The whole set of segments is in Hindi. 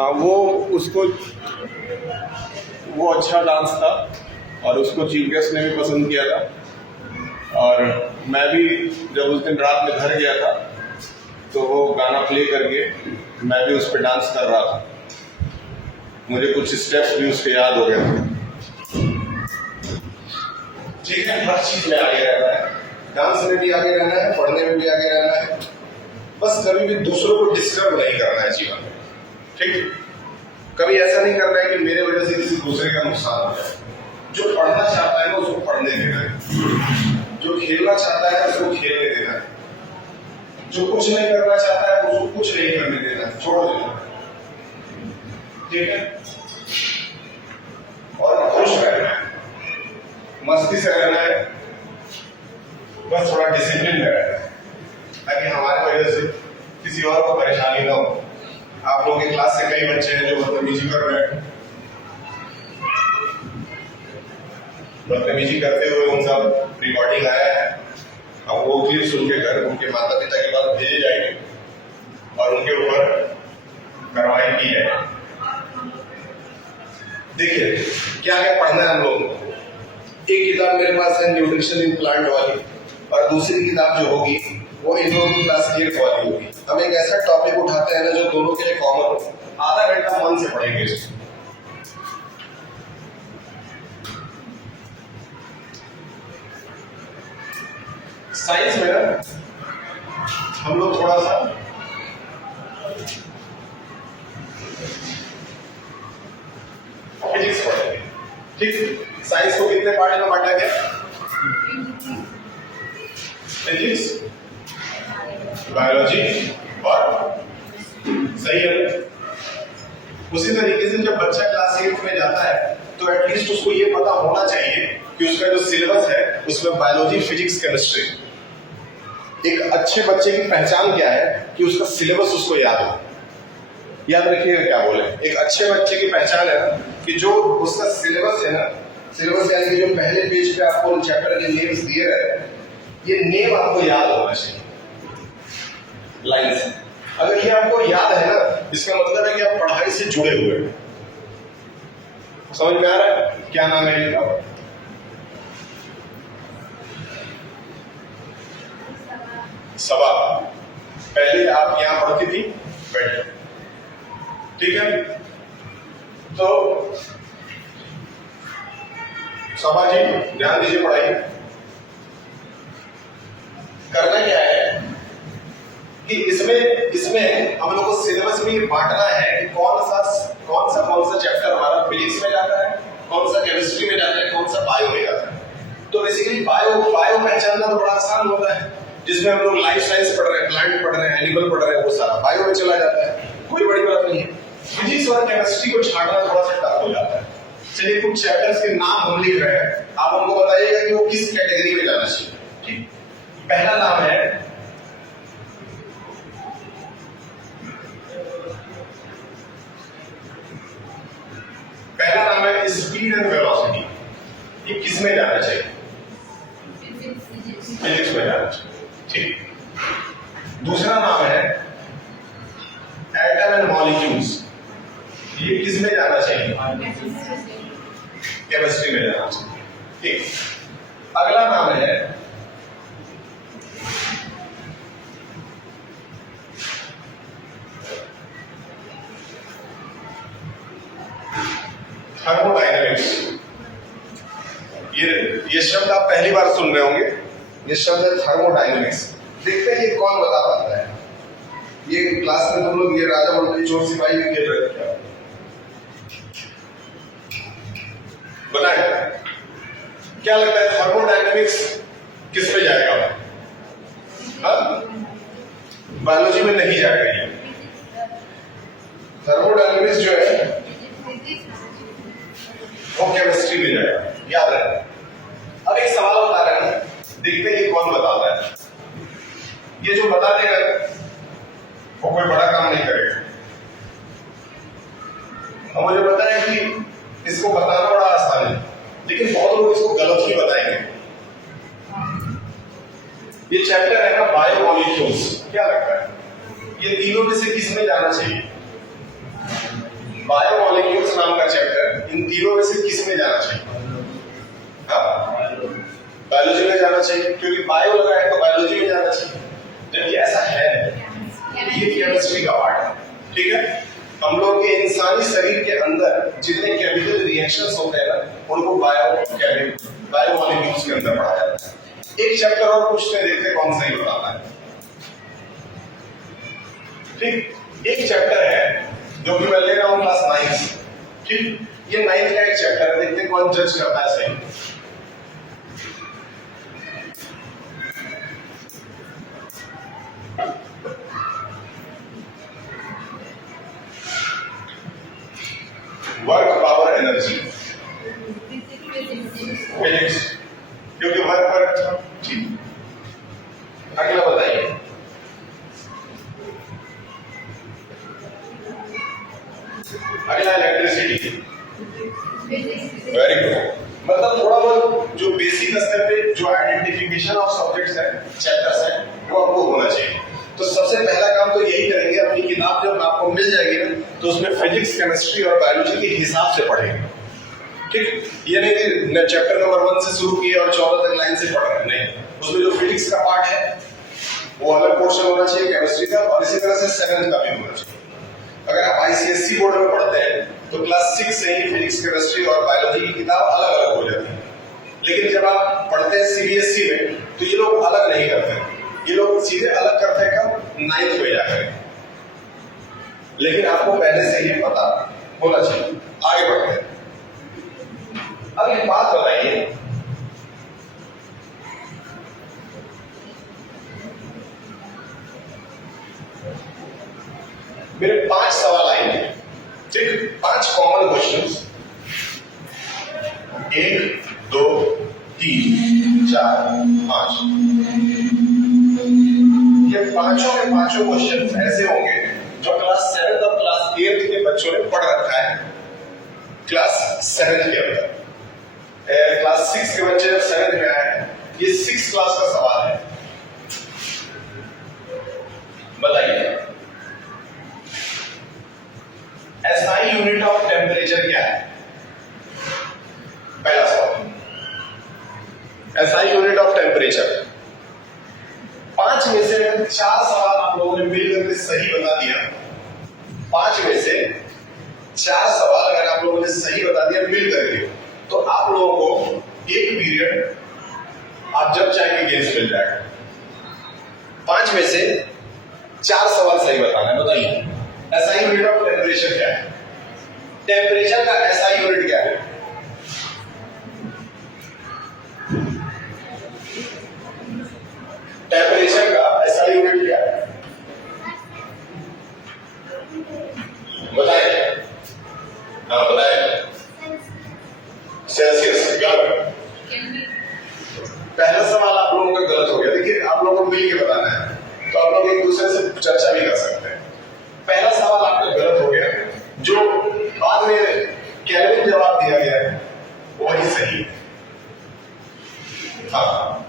हाँ उसको वो अच्छा डांस था और उसको चीफ गेस्ट ने भी पसंद किया था। और मैं भी जब उस दिन रात में घर गया था तो वो गाना प्ले करके मैं भी उस पर डांस कर रहा था। मुझे कुछ स्टेप्स भी उसके याद हो गए थे। ठीक है, हर चीज में आगे रहना है, डांस में भी आगे रहना है, पढ़ने में भी आगे रहना है। बस कभी भी दूसरों को डिस्टर्ब नहीं करना है जीवन में। ठीक, कभी ऐसा नहीं करना है कि मेरे वजह से किसी दूसरे का नुकसान हो जाए। जो पढ़ना चाहता है ना उसको पढ़ने देना है, जो खेलना चाहता है उसको खेलने देना है, जो कुछ नहीं करना चाहता है उसको कुछ नहीं करने देना है, छोड़ देना है। ठीक है, और खुश रहना है, मस्ती से रहना है, बस थोड़ा डिसिप्लिन में रहना है ताकि हमारे वजह से किसी और को परेशानी ना हो। आप लोगों के क्लास से कई बच्चे हैं जो बदतमीजी कर रहे हैं, बदतमीजी करते हुए उन सब रिकॉर्डिंग आया है। अब वो क्लिप सुन के घर उनके माता पिता के पास भेजे जाएंगे और उनके ऊपर कार्रवाई की जाएगी। देखिए क्या क्या पढ़ना है हम लोगों को। एक किताब मेरे पास है न्यूट्रिशन इन प्लांट वाली, और दूसरी किताब जो होगी वो इन्होंने क्लास 8 वाली होगी। हम एक ऐसा टॉपिक उठाते हैं ना जो दोनों के लिए कॉमन हो, आधा घंटा मन से पढ़ेंगे इसको। साइंस में ना हम लोग थोड़ा सा फिजिक्स पढ़ेंगे। ठीक, साइंस को कितने पार्ट में बांटा गया? फिजिक्स, बायोलॉजी और सही है। उसी तरीके से जब बच्चा क्लास 8 में जाता है तो एटलीस्ट उसको ये पता होना चाहिए कि उसका जो सिलेबस है उसमें बायोलॉजी, फिजिक्स, केमिस्ट्री। एक अच्छे बच्चे की पहचान क्या है कि उसका सिलेबस उसको याद हो। याद रखिएगा क्या बोले, एक अच्छे बच्चे की पहचान है कि जो उसका सिलेबस है ना, सिलेबस यानी कि जो पहले पेज पे आपको चैप्टर के नेम्स दिए रहे, ये नेम आपको याद होना चाहिए लाइन से। अगर ये आपको याद है ना, इसका मतलब है कि आप पढ़ाई से जुड़े हुए हैं। समझ में आ रहा है? क्या नाम है इनका? सबा। पहले आप यहां पढ़ती थी, बैठे। ठीक है, तो सबा जी ध्यान दीजिए, पढ़ाई करना क्या है कि इसमें हम लोग को सिलेबस में बांटना है कि कौन सा चैप्टर हमारा फिजिक्स में जाता है, कौन सा केमिस्ट्री में जाता है, कौन सा बायो में जाता है। तो बेसिकली बायो पहचानना तो बड़ा आसान होता है, जिसमें हम लोग लाइफ साइंस पढ़ रहे हैं, प्लांट पढ़ रहे हैं, एनिमल पढ़ रहे हैं, वो सारा बायो में चला जाता है, कोई बड़ी बात नहीं है। फिजिक्स और केमिस्ट्री को छांटना थोड़ा सा टफ हो जाता है। चलिए कुछ चैप्टर्स के नाम हम लिख रहे हैं, आप हमको बताइएगा कि वो किस कैटेगरी में जाना चाहिए। ठीक, पहला नाम है स्पीड एंड वेलोसिटी। ये किस में जाना चाहिए? फिजिक्स में जाना चाहिए। ठीक, दूसरा नाम है एटम एंड मॉलिक्यूल्स। ये किस में जाना चाहिए? केमिस्ट्री में जाना चाहिए। ठीक, अगला नाम है थर्मोडायनेमिक्स। ये शब्द आप पहली बार सुन रहे होंगे। ये शब्द है थर्मोडायनेमिक्स। देखते हैं ये कौन बता पाता है। ये क्लास में तुम लोग ये राजा मंत्री चोर सिपाही भी खेल रहे थे क्या? बताएं क्या लगता है थर्मोडायनेमिक्स किस पे जाएगा? बायोलॉजी में नहीं जाएगा। ये थर्मोडायनेमिक्स जो है वो केमिस्ट्री में जाएगा, याद रहे। अब एक सवाल बता रहे हैं, देखते हैं कौन बताता है। ये जो बता देगा वो कोई बड़ा काम नहीं करेगा। अब मुझे पता है कि इसको बताना बड़ा आसान है, लेकिन बहुत लोग इसको गलत ही बताएंगे। ये चैप्टर है ना बायोमॉलिक्यूल्स। क्या लगता है ये तीनों में से किस में जाना चाहिए? बायोमोलिक्यूल्स नाम का चैप्टर इन तीनों में से किस में जाना चाहिए? बायोलॉजी में जाना चाहिए, क्योंकि बायो लगा है तो बायोलॉजी में जाना चाहिए, जबकि ऐसा है नहीं, ये केमिस्ट्री का पार्ट है। ठीक है, हम लोग के इंसानी शरीर के अंदर जितने केमिकल रिएक्शंस होते हैं ना, उनको बायोमोलिक्यूल्स के अंदर पढ़ा जाता है। एक चैप्टर और पूछते देखते कौन सही बताता है। ठीक, एक चैप्टर है जो कि मैं ले रहा हूं क्लास 9 से। ठीक, ये 9th का एक चैप्टर है, देखते कौन जज करता है सही। वर्क पावर एनर्जी फिजिक्स, क्योंकि वर्क पर। ठीक, अगला बताइए। अगला इलेक्ट्रिसिटी। वेरी गुड, मतलब थोड़ा बहुत जो बेसिक स्तर पे जो आइडेंटिफिकेशन ऑफ सब्जेक्ट्स है, चैप्टर्स है, वो आपको होना चाहिए। तो सबसे पहला काम तो यही करेंगे, अपनी किताब जब आपको मिल जाएगी ना, तो उसमें फिजिक्स, केमिस्ट्री और बायोलॉजी के हिसाब से पढ़ेंगे। ठीक, ये नहीं कि चैप्टर नंबर 1 से शुरू किए और 14 तक लाइन से पढ़ रहे हैं, नहीं। उसमें जो फिजिक्स का पार्ट है वो अलग पोर्शन होना चाहिए केमिस्ट्री का, और इसी तरह से 7th का भी होना चाहिए। अगर आप आईसीएससी बोर्ड में पढ़ते हैं तो क्लास 6 से ही फिजिक्स, केमिस्ट्री और बायोलॉजी की किताब अलग अलग हो जाती है। लेकिन जब आप पढ़ते हैं सीबीएसई में तो ये लोग अलग नहीं करते, ये लोग सीधे अलग करते हैं कब? 9th में जाकर। लेकिन आपको पहले से ही पता होना चाहिए। आगे बढ़ते हैं। अब एक बात बताइए, मेरे 5 सवाल आएंगे। ठीक, 5 कॉमन क्वेश्चंस, 1 2 3 4 5। ये पांचों के पांचों क्वेश्चन ऐसे होंगे जो क्लास 7 और क्लास 8 के बच्चों ने पढ़ रखा है। क्लास 7 के अंदर क्लास 6 के बच्चे 7 में आए, ये 6 क्लास का सवाल है। बताइए, एसआई यूनिट ऑफ टेम्परेचर क्या है? पहला सवाल, एसआई यूनिट ऑफ टेम्परेचर। 5 में से 4 सवाल आप लोगों ने मिलकर के सही बता दिया। 5 में से 4 सवाल अगर आप लोगों ने सही बता दिया मिलकर के, तो आप लोगों को एक पीरियड आप जब चाहेंगे गेम्स मिल जाएगा। 5 में से 4 सवाल सही बताना है। बताइए, एसआई यूनिट ऑफ टेम्परेचर क्या है? टेम्परेचर का एसआई यूनिट क्या है? टेम्परेचर का एसआई यूनिट क्या है? बताइए। हाँ बताइए। सेल्सियस। पहला सवाल आप लोगों का गलत हो गया। देखिए, आप लोगों को मिल के बताना है, तो आप लोग एक दूसरे से चर्चा भी कर सकते हैं। पहला सवाल आपका गलत हो गया, जो बाद में केल्विन जवाब दिया गया है वही सही है। हाँ,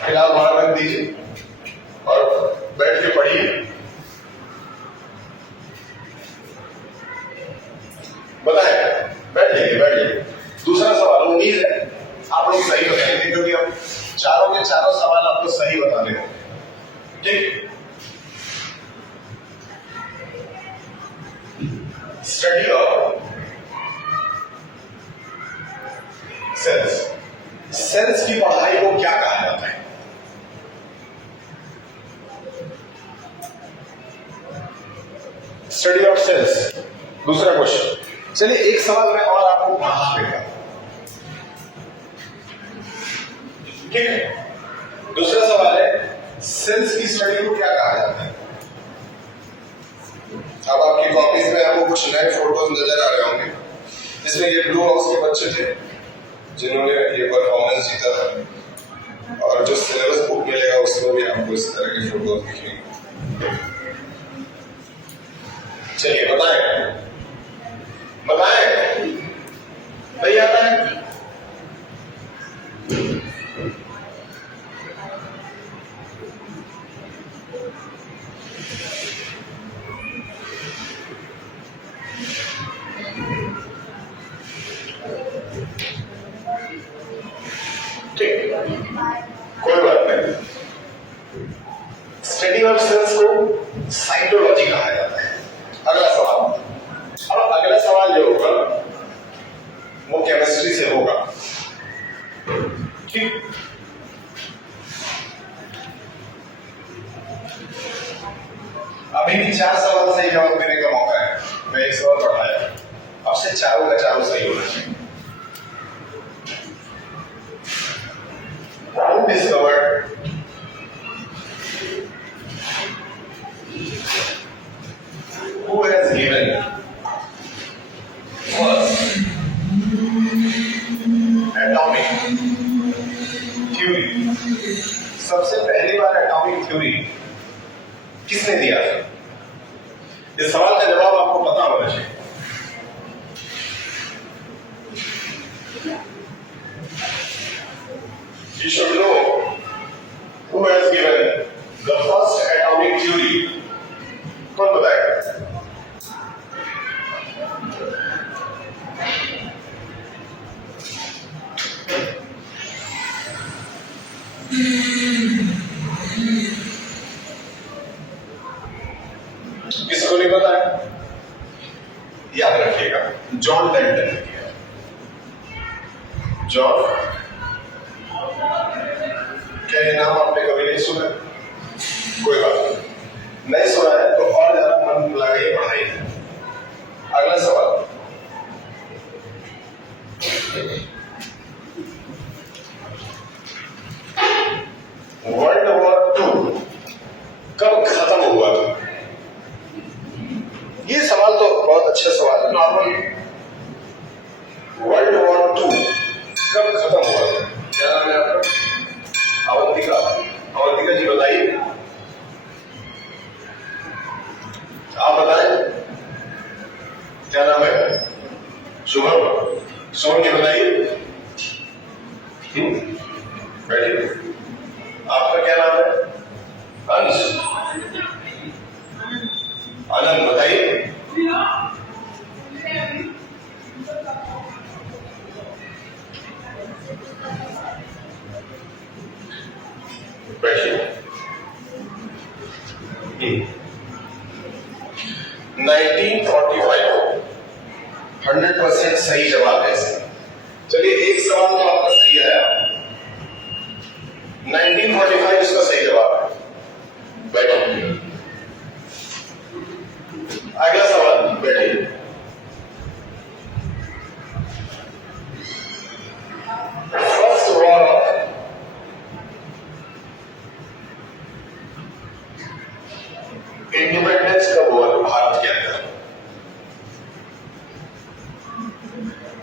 फिलहाल वहां रख दीजिए और बैठ के पढ़िए। बताएं, बैठ जाइए, बैठ जाइए। दूसरा सवाल, उम्मीद है आप लोग सही बताएंगे, क्योंकि अब चारों के चारों सवाल आपको सही बताने होंगे। ठीक, स्टडी ऑफ सेल्स। सेल्स की पढ़ाई को क्या कहा जाता है? Study of cells. दूसरा क्वेश्चन। चलिए एक सवाल मैं और आपको पढ़ा देता हूं। ठीक है, दूसरा सवाल है, सेल्स की स्टडी को क्या कहा जाता है? अब आपकी कॉपीज में आपको कुछ नए फोटोज नजर आ रहे होंगे, जिसमें ये ब्लू हाउस के बच्चे थे जिन्होंने ये परफॉर्मेंस जीता था, और जो सिलेबस बुक मिलेगा उसमें भी आपको इस तरह के फोटोज दिखेंगे। चलिए बताएं, बताएं, नहीं आता है? इसको साइटोलॉजी कहा जाता है। अगला सवाल, अब अगला सवाल जो होगा वो केमिस्ट्री से होगा, ठीक। अभी भी 4 सवाल सही जवाब देने का मौका है। मैं एक सवाल पढ़ाया, अब से चारों का चारों सही होना चाहिए। Who discovered who has given first atomic theory? सबसे पहली बार एटॉमिक थ्योरी किसने दिया था? इस सवाल का जवाब आपको पता होना चाहिए। You should know who has given the first atomic theory. कौन बताएगा? किसको नहीं पता है? याद रखिएगा, जॉन डल्टन ने किया। जॉन, क्या ये नाम आपने कभी नहीं सुना? कोई बात नहीं सुना है तो और ज्यादा मन लगाइए पढ़ाई में। अगला सवाल, वर्ल्ड वॉर 2 कब खत्म हुआ था? ये सवाल तो बहुत अच्छा सवाल है, नॉर्मल। वर्ल्ड वॉर 2 कब खत्म हुआ था? क्या नाम है आपका? अवंतिका। अवंतिका जी बताइए, आप बताएं क्या नाम है? शुभम। शुभम जी बताइए। बैठिए, आपका क्या नाम है? अंश। आनंद बताइए। बैठिए। 1945 100% सही जवाब है। चलिए एक सवाल तो आपका सही है, 1945 इसका सही जवाब है। बैठिए। अगला सवाल, बैठिए। फर्स्ट वॉर ऑफ इंडिपेंडेंस कब हुआ भारत के अंदर?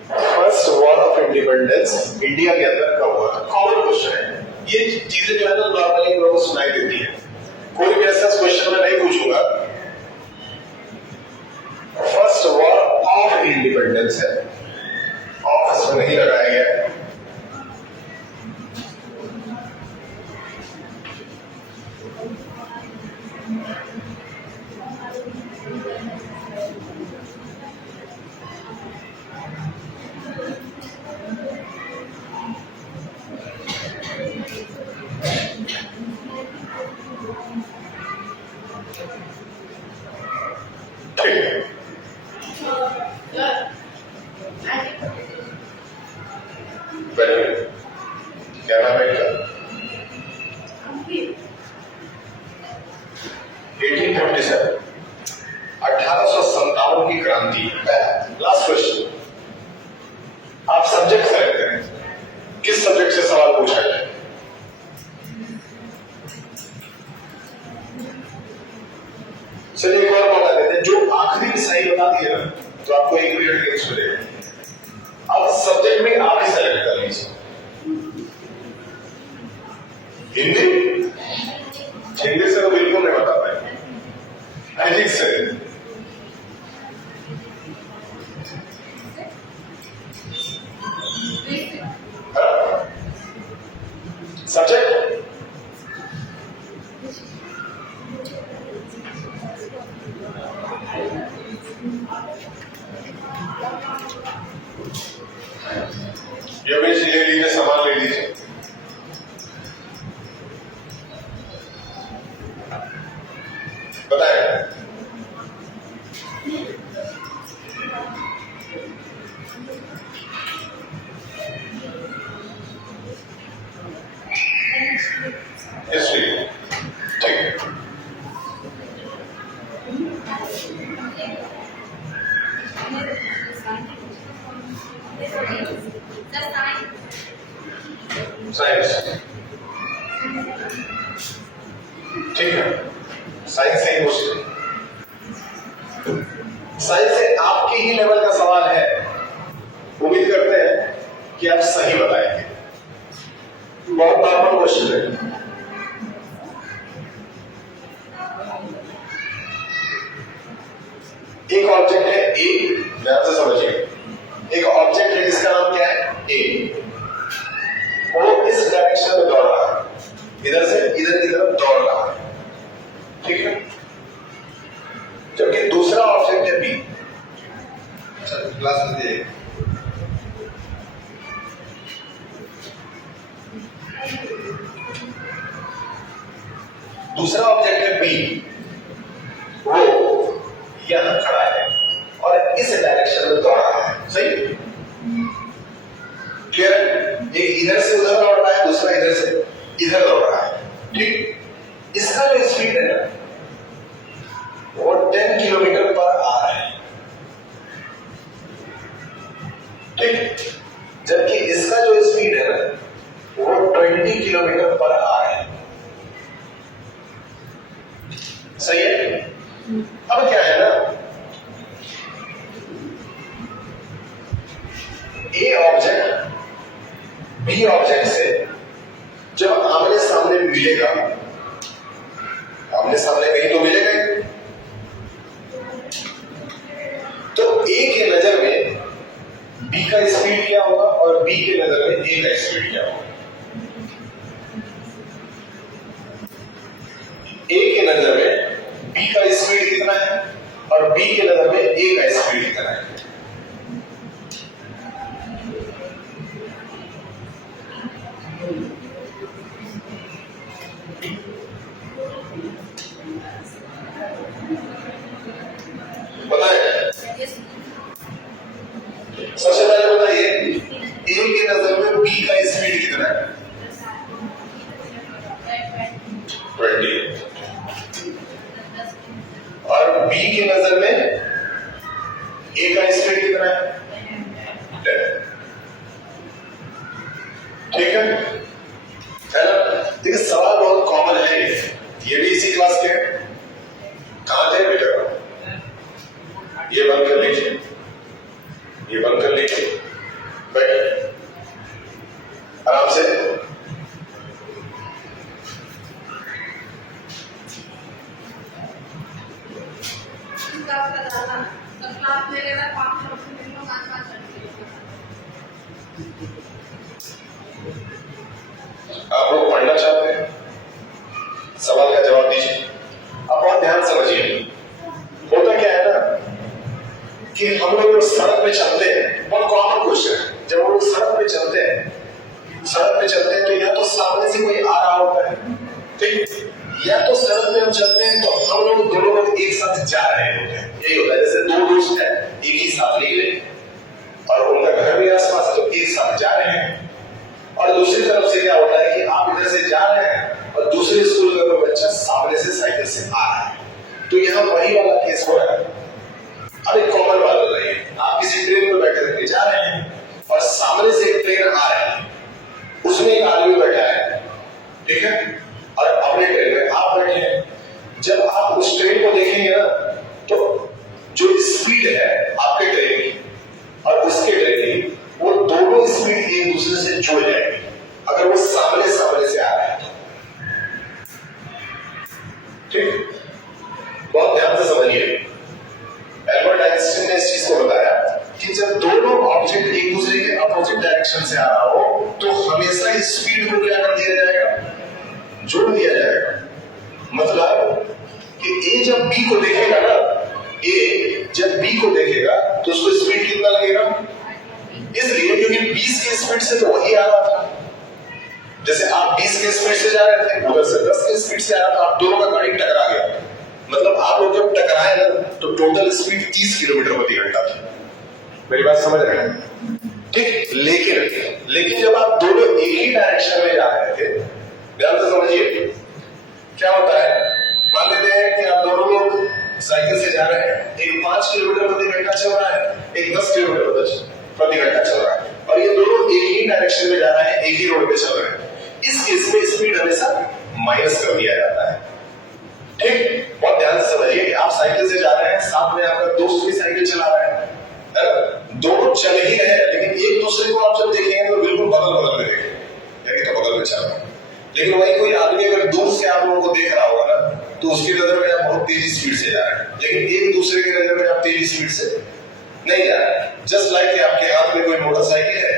First war of independence India के अंदर कब हुआ? कॉमन क्वेश्चन है। ये चीजें जो है ना नॉर्मली लोगों को सुनाई देती है, कोई भी ऐसा क्वेश्चन मैं नहीं पूछूंगा। फर्स्ट वॉर ऑफ इंडिपेंडेंस है, ऑफ इसमें नहीं लगाया गया। क्या नाम है इनका? 1857 1857 की क्रांति। लास्ट क्वेश्चन, आप सब्जेक्ट सेलेक्ट करें, किस सब्जेक्ट से सवाल पूछा जाए? चलिए एक और मौका देते हैं, जो आखिरी सही बता दिया ना तो आपको 1 पीरियड गेम्स मिलेगा। अब सब्जेक्ट में आप ही सेलेक्ट कर लीजिए। हिंदी? हिंदी से तो बिल्कुल नहीं बता पाए। एथिक्स से? सब्जेक्ट? योगेश ले लीजिए, सामान ले लीजिए। साइंस, ठीक है, साइंस से ही क्वेश्चन, साइंस से आपके ही लेवल का सवाल है, उम्मीद करते हैं कि आप सही बताएंगे। बहुत नॉर्मल क्वेश्चन है। एक ऑब्जेक्ट है ए, ध्यान से समझिए, एक ऑब्जेक्ट है जिसका नाम क्या है ए, वो इस डायरेक्शन में दौड़ रहा है, इधर से इधर की तरफ दौड़ रहा है, ठीक है। जबकि दूसरा ऑब्जेक्ट है बी, क्लास में दे, दूसरा ऑब्जेक्ट है बी, वो यहां खड़ा है और इस डायरेक्शन में दौड़ रहा है, सही क्लियर? एक इधर से उधर दौड़ रहा है, दूसरा इधर से इधर दौड़ रहा है, ठीक। इसका जो स्पीड है ना वो 10 किलोमीटर पर आवर है, ठीक। जबकि इसका जो स्पीड है ना वो 20 किलोमीटर पर आवर है, सही है। अब क्या है ना, ए ऑब्जेक्ट बी ऑब्जेक्ट से जब आमने सामने मिलेगा, आमने सामने कहीं तो मिलेगा ही, तो ए के नजर में बी का स्पीड क्या होगा और बी के नजर में ए का स्पीड क्या होगा। ए के नजर में बी का स्पीड कितना है और बी के नजर में ए का स्पीड कितना है। सबसे पहले बताइए ए की नजर में बी का स्पीड कितना है? 20, और बी की नजर में ए का स्पीड कितना है? 10, ठीक है ना। देखिए सवाल बहुत कॉमन है, ये भी इसी क्लास के हैं। कहां थे बेटा? ये बंद कर लीजिए, ये बंद कर लीजिए, बैठ आराम से। आप लोग पढ़ना चाहते हैं, सवाल का जवाब दीजिए। आप बहुत ध्यान समझिए, होता क्या है ना कि हम लोग सड़क पे चलते हैं, बहुत कॉमन क्वेश्चन है, जब हम लोग सड़क पे चलते हैं तो या तो सामने से कोई आ रहा होता है, ठीक, या तो सड़क में हम चलते हैं तो हम लोग दोनों लोग एक साथ जा रहे होते हैं। यही होता है, जैसे दो दोस्त हैं एक ही साथ निकले और उनका घर भी आसपास, तो एक साथ जा रहे हैं। और दूसरी तरफ से क्या होता है कि आप इधर से जा रहे हैं और दूसरे स्कूल का कोई बच्चा सामने से साइकिल से आ रहा है, तो यहाँ वही वाला केस हो रहा है। अब एक कॉमन बात बताइए, आप किसी ट्रेन में बैठे रहकर जा रहे हैं और सामने से एक ट्रेन आ रहा है, उसमें एक आदमी बैठा है, ठीक है, और अपने ट्रेन में आप बैठे हैं। जब आप उस ट्रेन को देखेंगे ना तो जो स्पीड है आपके ट्रेन की और उसके ट्रेन की, वो दोनों स्पीड एक दूसरे से जुड़ जाएगी अगर वो सामने सामने से आ रहा है, ठीक। बहुत ध्यान से समझिए, एल्बर्ट आइंस्टीन ने इस चीज को बताया कि जब दोनों ऑब्जेक्ट एक दूसरे के अपोजिट डायरेक्शन से आ रहा हो तो हमेशा स्पीड को क्या कर दिया जाएगा? जोड़ दिया जाएगा। मतलब कि ए जब बी को देखेगा ना, ए जब बी को देखेगा तो उसको स्पीड कितना लगेगा? इसलिए क्योंकि 20 की स्पीड से तो वही आ रहा था, जैसे आप 20 की स्पीड से जा रहे थे, उधर से 10 की स्पीड से आ रहा था, आप दोनों का गाड़ी टकरा गया। मतलब आप लोग जब टकराए ना तो टोटल स्पीड 30 किलोमीटर प्रति घंटा थी। मेरी बात समझ रहे हैं, ठीक। लेकिन जब आप दोनों एक ही डायरेक्शन में जा रहे थे, ध्यान से समझिए क्या होता है। मान लेते हैं कि आप दोनों लोग साइकिल से जा जा रहे हैं, एक 5 किलोमीटर प्रति घंटा चल रहा है, एक 10 किलोमीटर प्रति घंटा चल रहा है, और ये दोनों एक ही डायरेक्शन में जा रहे हैं, एक ही रोड पे चल रहे हैं। इस केस में स्पीड हमेशा माइनस कर दिया जाता है। ठीक, बहुत ध्यान से समझिए कि आप साइकिल से जा रहे हैं, साथ में आपका दोस्त भी साइकिल चला रहा है ना, दोनों चल ही रहे हैं, लेकिन एक दूसरे को आप जब देखेंगे तो बिल्कुल बगल बगल में देखेंगे, तो बगल में चल रहा है। लेकिन वही कोई आदमी अगर दूर से आप लोगों को देख रहा होगा ना, तो उसकी नजर में आप बहुत तेजी स्पीड से जा रहे हैं, लेकिन एक दूसरे की नजर में आप तेजी स्पीड से नहीं जा रहे हैं। जस्ट लाइक आपके हाथ में कोई मोटरसाइकिल है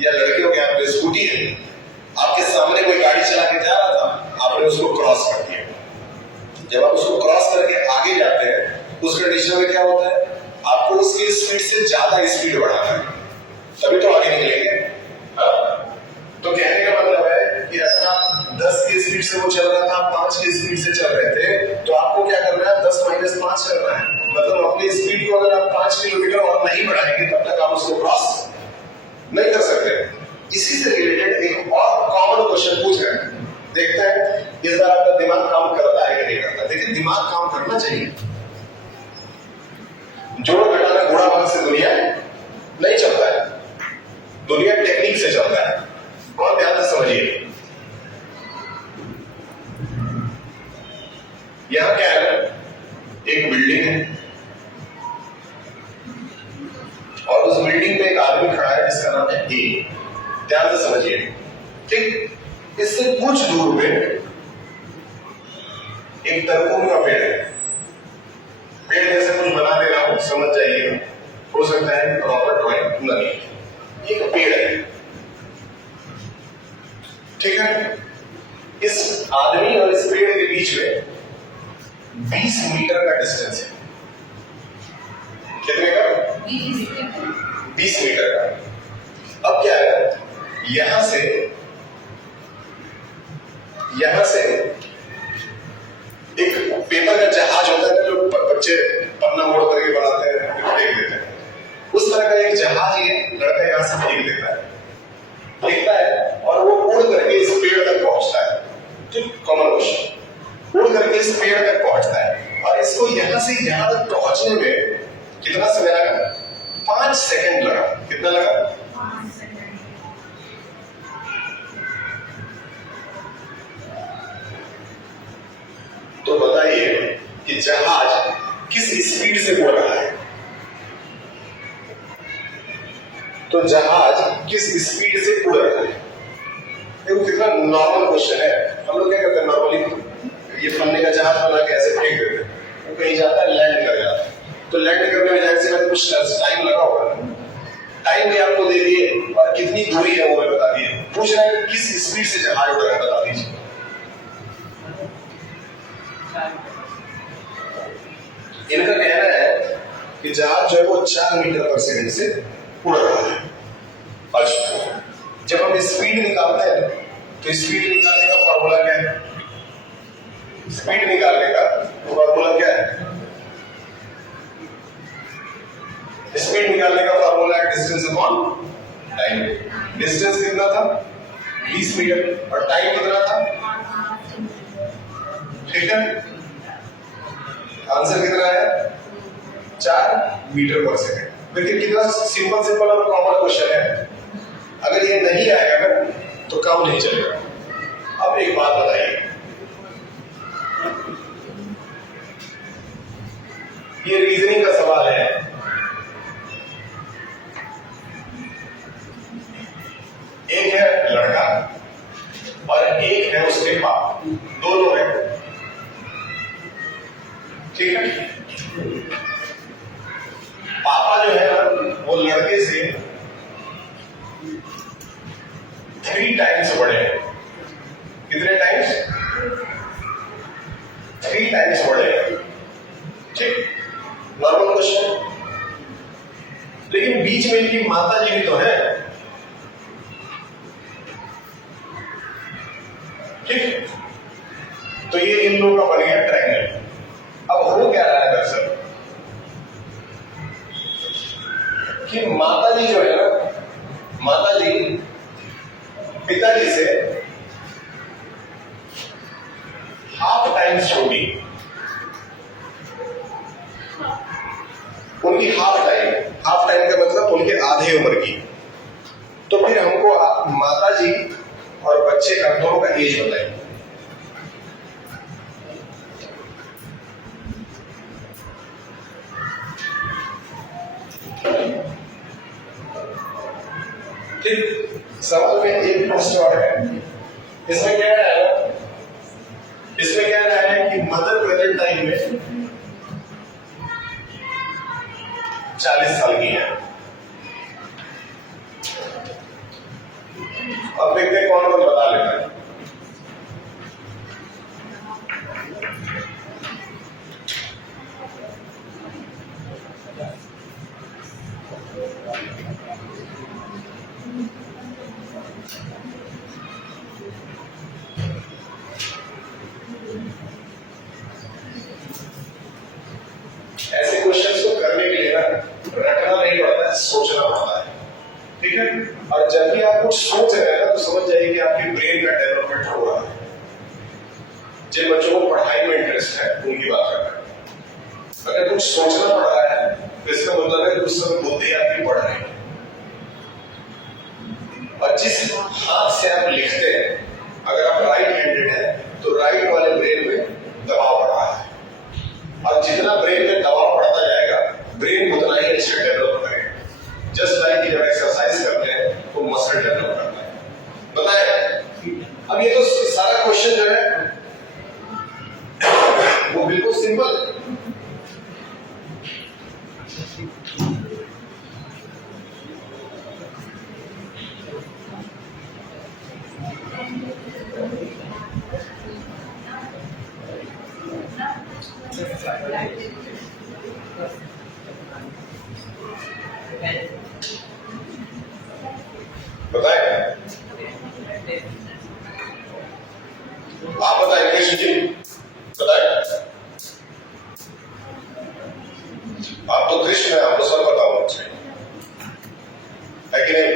या लड़कियों के हाथ में स्कूटी है, आपके सामने कोई गाड़ी चला के जा रहा था, आपने उसको क्रॉस कर दिया। जब आप उसको क्रॉस करके आगे जाते हैं, उस कंडीशन में क्या होता है, आपको उसकी स्पीड से ज्यादा स्पीड बढ़ाना है, तभी तो आगे निकलेंगे। तो कहने का मतलब है कि अगर आप 10 की स्पीड से वो चल रहा था, आप 5 की स्पीड से चल रहे थे, तो आपको क्या करना है, 10 - 5 करना है। मतलब अपनी स्पीड को अगर आप 5 किलोमीटर और नहीं बढ़ाएंगे, तब तक आप उसको क्रॉस नहीं कर सकते। इसी से रिलेटेड एक और कॉमन क्वेश्चन पूछ रहे हैं, देखते हैं इस बार आपका दिमाग काम करता है कि नहीं करता। देखिए, दिमाग काम करना चाहिए। जोड़ घटाना गुणा भाग से दुनिया नहीं चलता है, दुनिया टेक्निक से चलता है। बहुत ध्यान से समझिए, यहां क्या है, एक बिल्डिंग है और उस बिल्डिंग में एक आदमी खड़ा है जिसका नाम है ए। ध्यान से समझिए, ठीक। इससे कुछ दूर में एक तरकून का पेड़ है। पेड़ जैसे कुछ बना दे रहा हूं, समझ जाइए, हो सकता है प्रॉपर ड्राइंग नहीं। एक पेड़ है, ठीक है। इस आदमी और इस पेड़ के बीच में 20 मीटर का डिस्टेंस है। कितने का? 20 मीटर का। अब क्या है, यहां से एक पेपर का जहाज होता है जो बच्चे पन्ना मोड़ करके बनाते हैं, फेंक देते हैं, उस तरह का एक जहाज ये लड़का यहां से फेंकता है और वो उड़ करके इस पेड़ तक पहुंचता है। ठीक, कॉमन क्वेश्चन, उड़ करके इस पेड़ तक पहुंचता है और इसको यहां से यहां तक पहुंचने में कितना समय लगा? 5 सेकंड लगा। कितना लगा? 5 सेकंड। तो बताइए कि जहाज किस स्पीड से उड़ रहा है? तो जहाज किस स्पीड से उड़ रहा है? देखो कितना नॉर्मल क्वेश्चन है। हम लोग क्या करते हैं, नॉर्मली ये पन्ने का जहाज बना के ऐसे फेंक देते हैं, वो कहीं जाता है, लैंड कर जाता है। तो लैंड करने में जाहिर सी बात कुछ टाइम लगा होगा। टाइम भी आपको दे दिए और कितनी दूरी है वो भी बता दिए। पूछ रहे हैं किस स्पीड से जहाज उड़ रहा है, बता दीजिए। इनका कहना है कि जहाज जो है वो 4 मीटर पर सेकंड से उड़ रहा है। अच्छा, जब हम स्पीड निकालते हैं तो स्पीड निकालने का फॉर्मूला क्या है? स्पीड निकालने का फॉर्मूला क्या है? स्पीड निकालने का फॉर्मूला है डिस्टेंस अपॉन टाइम। डिस्टेंस कितना था? 20 मीटर और टाइम कितना था? ठीक है, आंसर कितना है? 4 मीटर पर सेकंड। देखिए कितना सिंपल और कॉमन क्वेश्चन है। अगर ये नहीं आएगा ना तो काम नहीं चलेगा। अब एक बात बताइए, ये रीजनिंग का सवाल है। एक है लड़का और एक है उसके बाप, दो लोग हैं, ठीक है। पापा जो है ना वो लड़के से 3 टाइम्स बड़े हैं। कितने टाइम्स? 3 टाइम्स बड़े हैं, ठीक। Normal question. लेकिन बीच में इनकी माता जी भी तो है, ठीक। तो ये इन लोगों का बन गया ट्रायंगल। अब हो क्या रहा है दरअसल कि माता जी जो है ना, माता जी पिताजी से हाफ टाइम्स छोटी, उनकी हाफ टाइम का मतलब उनके आधे उम्र की। तो फिर हमको माता जी और बच्चे का दोनों का एज बताइए। ठीक, सवाल में एक प्रश्न और है। इसमें क्या है, इसमें क्या है कि मदर प्रेजेंट टाइम में 40 साल की है। अब देखते हैं कौन कौन बता लेता है। ऐसे क्वेश्चंस को करने के लिए ना रटना नहीं पड़ता है, सोचना पड़ता है। ठीक है, और जब भी आप कुछ सोच रहे हैं ना तो समझ जाइए कि आपकी ब्रेन का डेवलपमेंट हो रहा है। जिन बच्चों को पढ़ाई में इंटरेस्ट है उनकी बात कर रहे हैं। अगर कुछ सोचना पड़ रहा है तो इसका मतलब है कि उस समय बुद्धि आपकी बढ़ रही है। और जिस हाथ से आप लिखते हैं, अगर आप राइट हैंडेड हैं तो राइट वाले ब्रेन में दबाव बढ़ रहा है, और जितना ब्रेन में दबाव बढ़ता जाएगा ब्रेन उतना ही अच्छा डेवलप करेगा। जस्ट लाइक जब एक्सरसाइज करते हैं तो मसल डेवलप करता है। बताएं, अब ये तो सारा क्वेश्चन जो है वो बिल्कुल सिंपल है। बताएं, आप बताएं कृष्ण जी, बताएं। आप तो कृष्ण है, आपको सब पता होना चाहिए, है कि नहीं?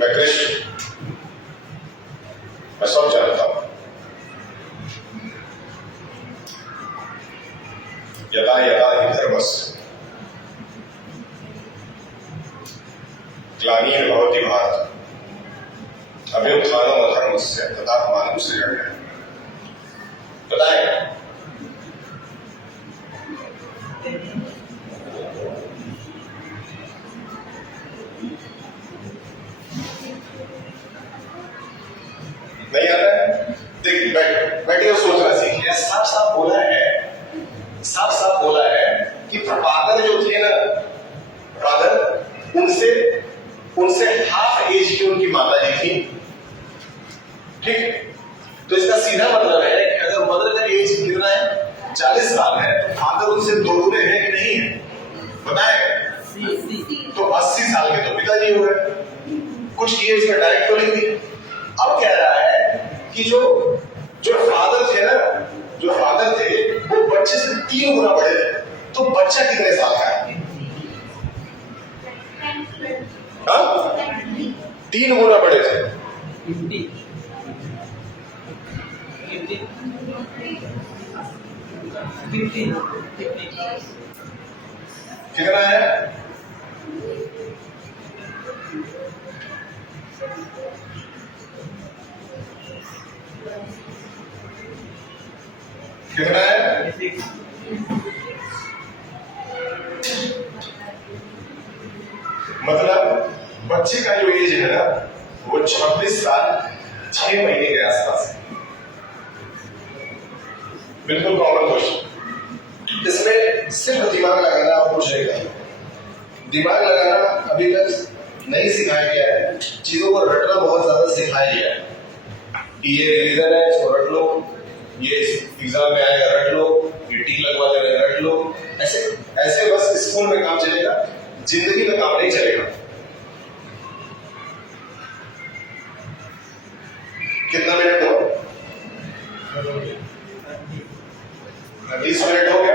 मैं कृष्ण, मैं सब जानता हूं। यदा यदा हि धर्मस्य ग्लानिर्भवति भारत अभ्युत्थानम् अधर्मस्य तदात्मानं सृजति। बताएं, नहीं आता है? देख बैठिए और सोचना सीखिए। साफ साफ बोला है कि फादर जो थे ना, फादर उनसे हाफ एज की उनकी माता जी थी। ठीक, तो इसका सीधा मतलब है कि अगर मदर का एज कितना है, 40 साल है, तो फादर उनसे दोगुने हैं कि नहीं है? बताएं, तो 80 साल के तो पिताजी हो गए। कुछ किए इसमें डायरेक्ट तो नहीं थी। अब कह रहा है कि जो फादर थे ना, वो बच्चे से 3 गुना बड़े थे। तो बच्चा कितने साल का है? 3 गुना बड़े थे। कितना है? कितना है? मतलब बच्चे का जो एज है ना वो 26 साल 6 महीने के आसपास है। बिल्कुल कॉमन क्वेश्चन। इसमें सिर्फ दिमाग लगाना और कुछ नहीं करना। दिमाग लगाना अभी तक नहीं सिखाया गया है, चीजों को रटना बहुत ज्यादा सिखाया गया है कि ये रीजन है इसको रट लो, ये एग्जाम में आएगा रट लो, ये टी लगवा दे रहे रट लो। ऐसे बस स्कूल में काम चलेगा, जिंदगी में काम नहीं चलेगा। कितना मिनट हो? 30 मिनट हो गया।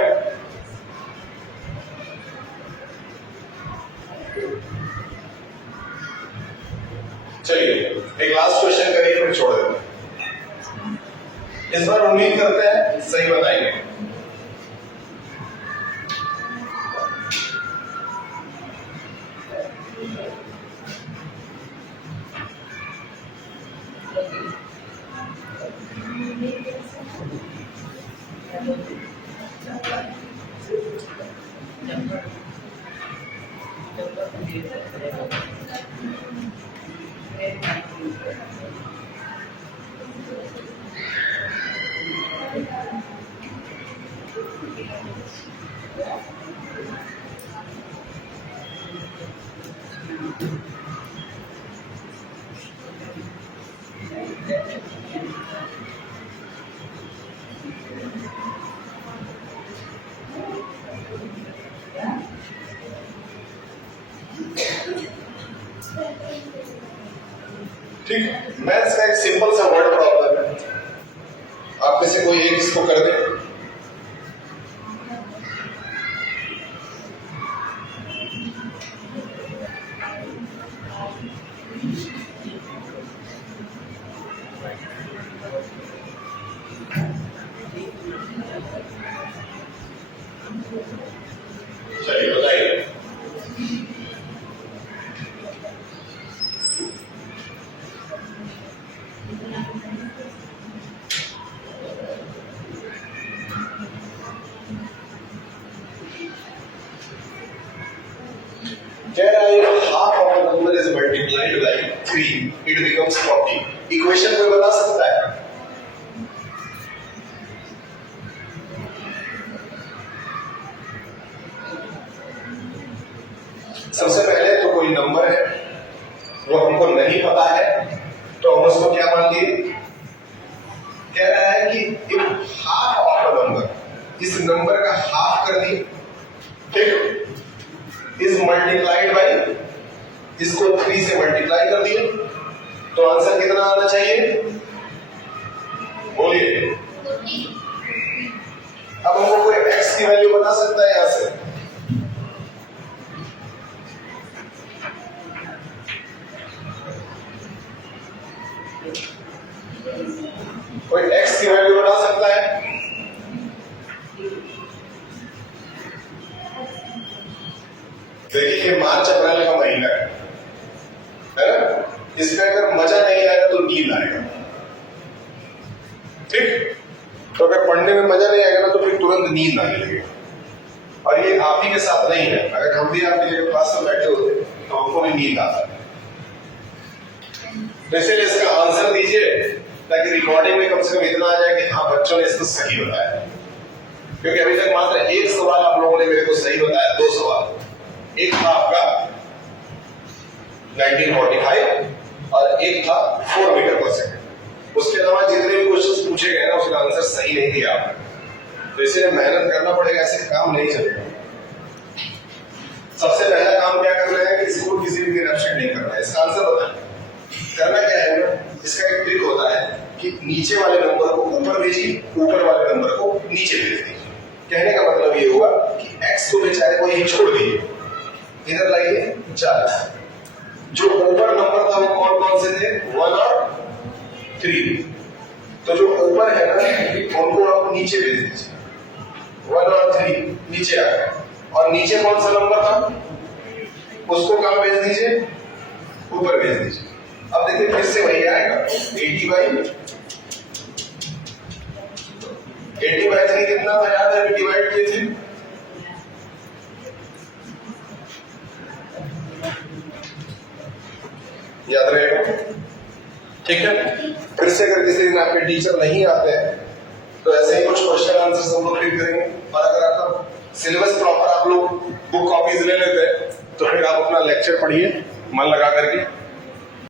चलिए एक लास्ट क्वेश्चन करिए फिर छोड़ देते हैं। इस बार उम्मीद करते हैं सही बताएंगे। ठीक, मैथ्स का एक सिंपल सा वर्ड प्रॉब्लम है, आप में से कोई एक इसको कर दे। चलिए बताइए। कह रहा है half of a number is multiplied by 3, it becomes 40. Equation कोई बता सकता है? सबसे पहले तो कोई नंबर है वो हमको नहीं पता है तो हम उसको क्या मान लिए? कह रहा है कि if half of a number, इस नंबर का हाफ कर दिए, ठीक, इज मल्टीप्लाइड बाई, इसको 3 से मल्टीप्लाई कर दिए, तो आंसर कितना आना चाहिए? बोलिए। अब हमको कोई x की वैल्यू बता सकता है यहां से? कोई x की वैल्यू बता सकता है? देखिए ये मार्च अप्रैल का महीना है ना, इसमें अगर मजा नहीं आएगा तो नींद आएगा, ठीक, तो अगर पढ़ने में मजा नहीं आएगा ना तो फिर तुरंत नींद आने लगेगी। और ये आप ही के साथ नहीं है, अगर हम भी आपके क्लास में बैठे होते तो हमको भी नींद आता है। इसलिए इसका आंसर दीजिए ताकि रिकॉर्डिंग में कम से कम इतना आ जाए कि हाँ बच्चों ने इसको सही बताया, क्योंकि अभी तक मात्र एक सवाल आप लोगों ने मेरे को सही बताया, 2 सवाल, एक था आपका 1945 और एक था 4 मीटर पर सेकंड। उसके अलावा जितने भी क्वेश्चंस पूछे गए ना उसका आंसर सही नहीं दिया आपने, तो इसलिए मेहनत करना पड़ेगा, ऐसे काम नहीं चलेगा। सबसे पहला काम क्या करना है कि इसको किसी भी करप्शन नहीं करना है। इसका आंसर बताएं, करना क्या है? इसका एक ट्रिक होता है कि नीचे वाले नंबर को ऊपर भेजिए, ऊपर वाले नंबर को नीचे भेज दीजिए। कहने का मतलब ये हुआ कि x को बेचारे को यही छोड़ दीजिए, इधर लाइए 40। जो ऊपर नंबर था वो कौन कौन से थे? 1 और 3। तो जो ऊपर है ना उनको आप नीचे भेज दीजिए, 1 और 3 नीचे आ गए, और नीचे कौन सा नंबर था उसको कहां भेज दीजिए? ऊपर भेज दीजिए। अब देखिए फिर से वही आएगा, 80/3 कितना था याद है? डिवाइड किए थे, याद रहेगा, ठीक है। फिर से अगर किसी दिन आपके टीचर नहीं आते हैं तो ऐसे ही कुछ क्वेश्चन आंसर हम लोग फिल करेंगे। और अगर आपका सिलेबस प्रॉपर आप लोग बुक कॉपीज ले लेते हैं तो फिर आप अपना लेक्चर पढ़िए मन लगा करके।